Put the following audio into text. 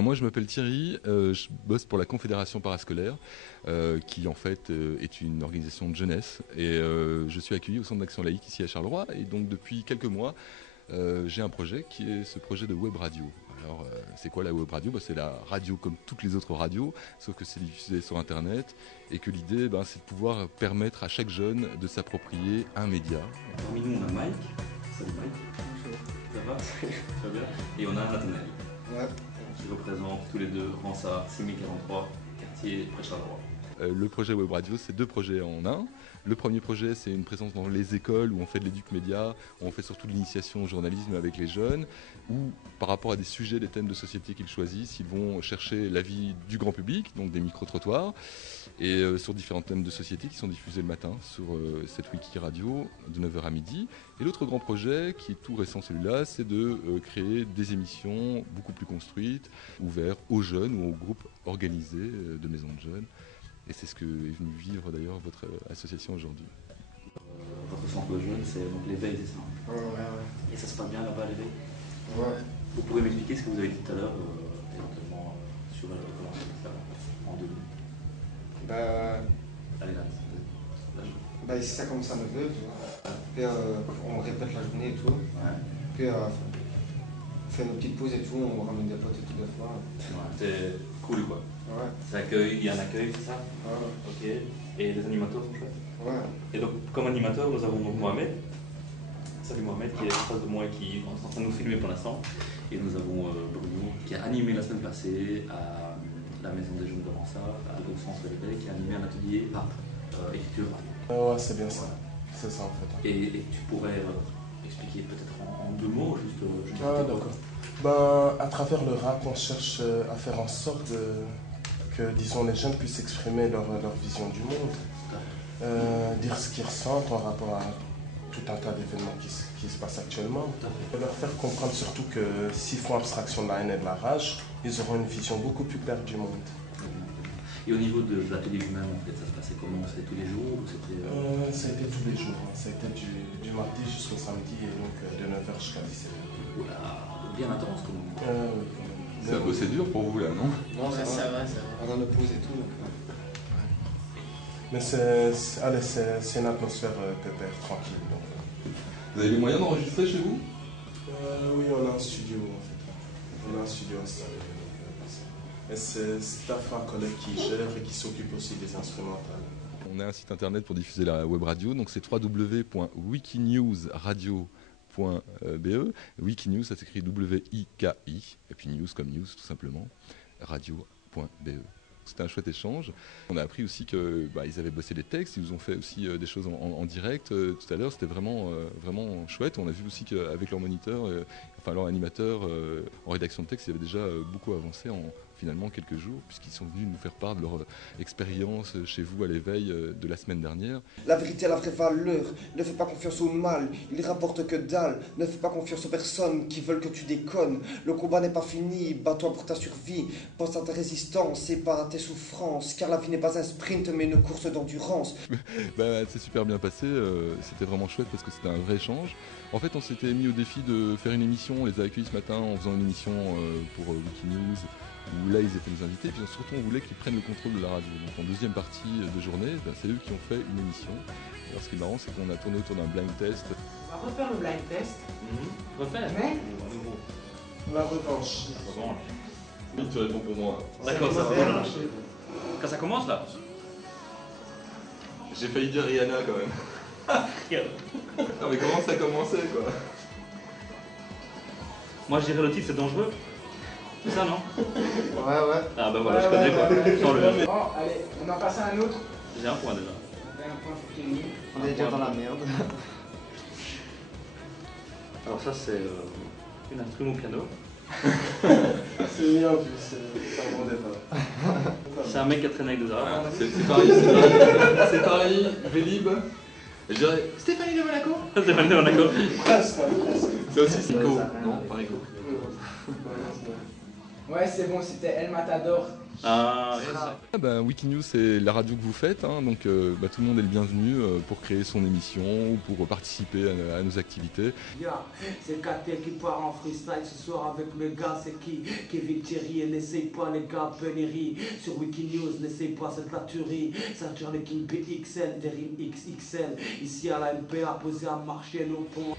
Moi je m'appelle Thierry, je bosse pour la Confédération parascolaire qui en fait est une organisation de jeunesse et je suis accueilli au Centre d'action laïque ici à Charleroi et donc depuis quelques mois j'ai un projet qui est ce projet de web radio. Alors c'est quoi la web radio? C'est la radio comme toutes les autres radios sauf que c'est diffusé sur internet et que l'idée c'est de pouvoir permettre à chaque jeune de s'approprier un média. Parmi nous on a Mike, salut Mike. Bonjour. Ça va? Ça va bien? Et on a Nathanaël. Ouais. Qui représente tous les deux Ransard 6043, quartier Pré-Charleroi. Le projet Web Radio, c'est deux projets en un. Le premier projet, c'est une présence dans les écoles où on fait de l'éduc média, où on fait surtout de l'initiation au journalisme avec les jeunes, où par rapport à des sujets, des thèmes de société qu'ils choisissent, ils vont chercher l'avis du grand public, donc des micro-trottoirs, et sur différents thèmes de société qui sont diffusés le matin sur cette wiki radio de 9h à midi. Et l'autre grand projet, qui est tout récent celui-là, c'est de créer des émissions beaucoup plus construites, ouvertes aux jeunes ou aux groupes organisés de maisons de jeunes. Et c'est ce que est venu vivre d'ailleurs votre association aujourd'hui. Votre centre de jeunes, c'est donc l'éveil, c'est ça? Ouais. Et ça se passe bien là-bas, l'éveil? Ouais. Vous pourrez m'expliquer ce que vous avez dit tout à l'heure, éventuellement sur comment ça se fait en deux minutes? Allez là. Ici ça commence à 9h, tu vois. Puis on répète la journée et tout. Ouais. Puis on fait nos petites pauses et tout, on ramène des potes et tout des fois. Ouais, c'est cool quoi. Ouais. Il y a un accueil, c'est ça? Ouais. Ok. Et les animateurs sont chouettes? Ouais. Et donc, comme animateur, nous avons donc Mohamed. Salut Mohamed, qui est en face de moi et qui est en train de nous filmer pour l'instant. Et nous avons Bruno, qui a animé la semaine passée à la Maison des Jeunes de Ransard, au centre de l'éveil, qui a animé un atelier écriture. Ouais, c'est bien ça. C'est ça en fait. Et tu pourrais expliquer peut-être en deux mots, juste Ah, d'accord. À travers le rap, on cherche à faire en sorte que, disons, les jeunes puissent exprimer leur vision du monde, dire ce qu'ils ressentent en rapport à tout un tas d'événements qui se passent actuellement. Leur faire comprendre surtout que s'ils font abstraction de la haine et de la rage, ils auront une vision beaucoup plus claire du monde. Et au niveau de l'atelier lui-même, en fait, ça se passait comment? C'était tous les jours ou c'était... Ça a été tous les jours. Ça a été du mardi jusqu'au samedi et donc de 9h jusqu'à 17h. Oula, bien intense quand même. Oui, quand même. C'est un peu c'est dur pour vous là, non? Non, ça va. On a nos pauses et tout. Donc, Mais c'est une atmosphère pépère, tranquille. Donc. Vous avez les moyens d'enregistrer chez vous? Oui, on a un studio en fait. On a un studio installé. Et c'est staff, un collègue qui gère et qui s'occupe aussi des instrumentales. On a un site internet pour diffuser la web radio, donc c'est www.wikinewsradio.be. Wikinews, ça s'écrit W-I-K-I, et puis news comme news tout simplement, radio.be. C'était un chouette échange. On a appris aussi qu'ils avaient bossé les textes, ils nous ont fait aussi des choses en direct tout à l'heure. C'était vraiment chouette. On a vu aussi qu'avec leur moniteur, leur animateur en rédaction de texte, ils avaient déjà beaucoup avancé en finalement quelques jours, puisqu'ils sont venus nous faire part de leur expérience chez vous à l'éveil de la semaine dernière. La vérité a la vraie valeur, ne fais pas confiance au mal, il rapporte que dalle, ne fais pas confiance aux personnes qui veulent que tu déconnes. Le combat n'est pas fini, bats-toi pour ta survie, pense à ta résistance et pas à tes souffrances, car la vie n'est pas un sprint mais une course d'endurance. C'est super bien passé, c'était vraiment chouette parce que c'était un vrai échange. En fait, on s'était mis au défi de faire une émission, on les a accueillis ce matin en faisant une émission pour Wikinews, où là ils étaient nos invités, et puis surtout on voulait qu'ils prennent le contrôle de la radio. Donc en deuxième partie de journée, c'est eux qui ont fait une émission. Alors ce qui est marrant, c'est qu'on a tourné autour d'un blind test. On va refaire le blind test. Refaire? Mais La revanche. Oui, tu réponds pour moi. D'accord, ça va. Quand ça commence là? J'ai failli dire Rihanna quand même. Non mais comment ça commençait quoi? Moi je dirais le titre c'est dangereux. C'est ça non? Ouais. Ah bah voilà, je connais quoi. Sans le... Bon, allez, on en passe à un autre. J'ai un point déjà. On fait un point pour Kenny. On est déjà dans la merde. Alors ça c'est une instrument au piano. C'est bien en plus, c'est un bon départ. C'est un mec qui a traîné avec des arabes. Voilà, c'est pareil, Vélib. Je dirais Stéphanie de Monaco. Stéphanie de Monaco. Presque. C'est aussi Sico. Non, pas Rico. Ouais, c'est bon, c'était El Matador. Ah, Ah bah, Wikinews, c'est la radio que vous faites, hein, donc bah, tout le monde est le bienvenu pour créer son émission ou pour participer à nos activités. Yeah, c'est KT qui part en freestyle ce soir avec mes gars, c'est qui Kevin Thierry, et n'essaye pas les gars, Pennery. Sur Wikinews, n'essaye pas cette la tuerie. Sergio le King PXL, des rimes XXL. Ici à la MPA, posé à marcher nos ponts.